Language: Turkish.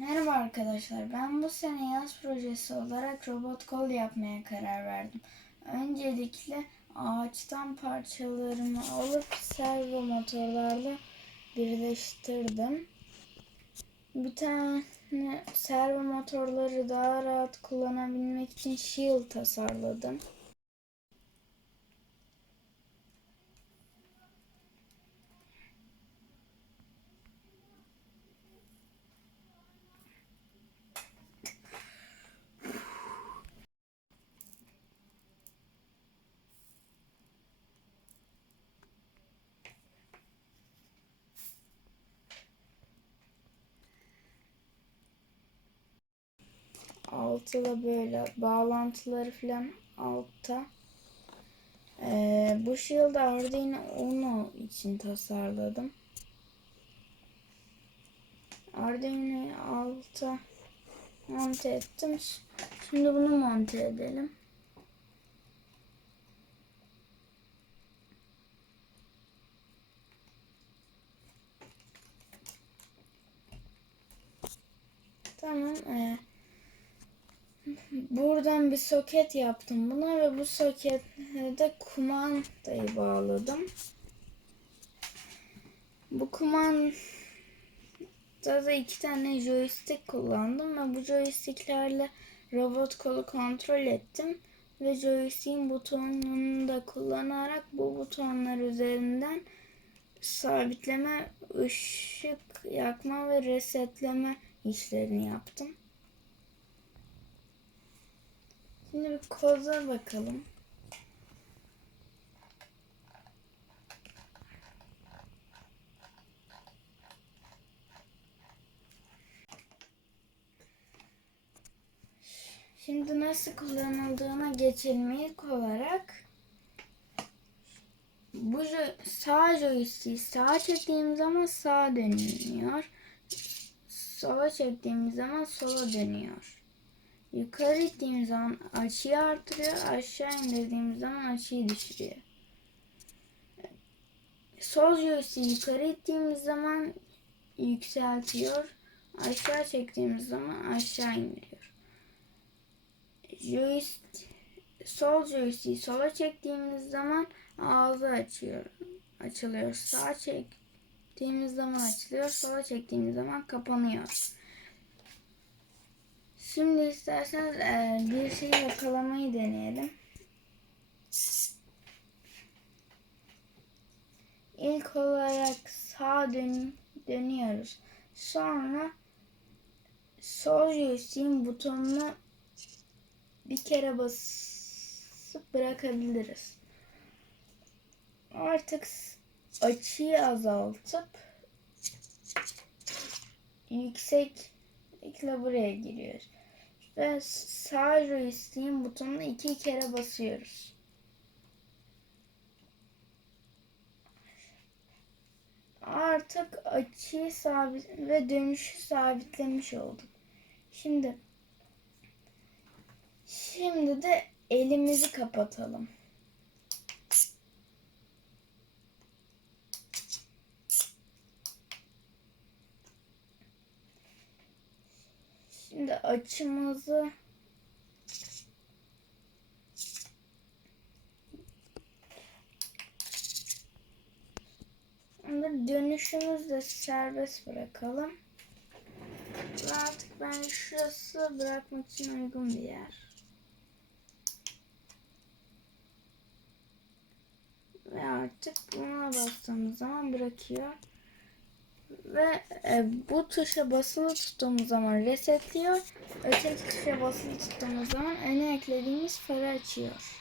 Merhaba arkadaşlar. Ben bu sene yaz projesi olarak robot kol yapmaya karar verdim. Öncelikle ağaçtan parçalarımı alıp servo motorlarla birleştirdim. Bir tane servo motorları daha rahat kullanabilmek için shield tasarladım. Altı da böyle bağlantıları falan altta. Ee, bu shield Arduino Uno için tasarladım. Arduino'yu alta monte ettim. Şimdi bunu monte edelim. Tamam. Ee, buradan bir soket yaptım buna ve bu sokete de kumandayı bağladım. Bu kumanda da iki tane joystick kullandım ve bu joysticklerle robot kolu kontrol ettim ve joystick'in butonunu da kullanarak bu butonlar üzerinden sabitleme, ışık yakma ve resetleme işlerini yaptım. Şimdi bir koza bakalım. Şimdi nasıl kullanıldığına geçelim ilk olarak. Bu sağ joystick'i sağa çektiğim zaman sağa dönüyor. Sola çektiğimiz zaman sola dönüyor. Yukarı ittiğimiz zaman açıyı artırıyor. Aşağı indirdiğimiz zaman açıyı düşürüyor. Sol joystick'i yukarı ittiğimiz zaman yükseltiyor. Aşağı çektiğimiz zaman aşağı indiriyor. Joystick, sol joystick'i sola çektiğimiz zaman ağzı açıyor. Açılıyor. Sağa çektiğimiz zaman açılıyor. Sola çektiğimiz zaman kapanıyor. Şimdi isterseniz e, bir şeyi yakalamayı deneyelim. İlk olarak sağa dön dönüyoruz. Sonra sol joystick'in butonunu bir kere basıp bırakabiliriz. Artık açıyı azaltıp yükseklikle buraya giriyoruz. Ve sağ joystick'in butonunu iki kere basıyoruz. Artık açıyı sabit ve dönüşü sabitlemiş olduk. Şimdi Şimdi de elimizi kapatalım. Şimdi açımızı dönüşümüzü de serbest bırakalım. Artık ben şurası bırakmak için uygun bir yer. Ve artık buna bastığımız zaman bırakıyor. Ve e, bu tuşa basılı tuttuğumuz zaman resetliyor. Öteki tuşa basılı tuttuğumuz zaman öne eklediğimiz farı açıyor.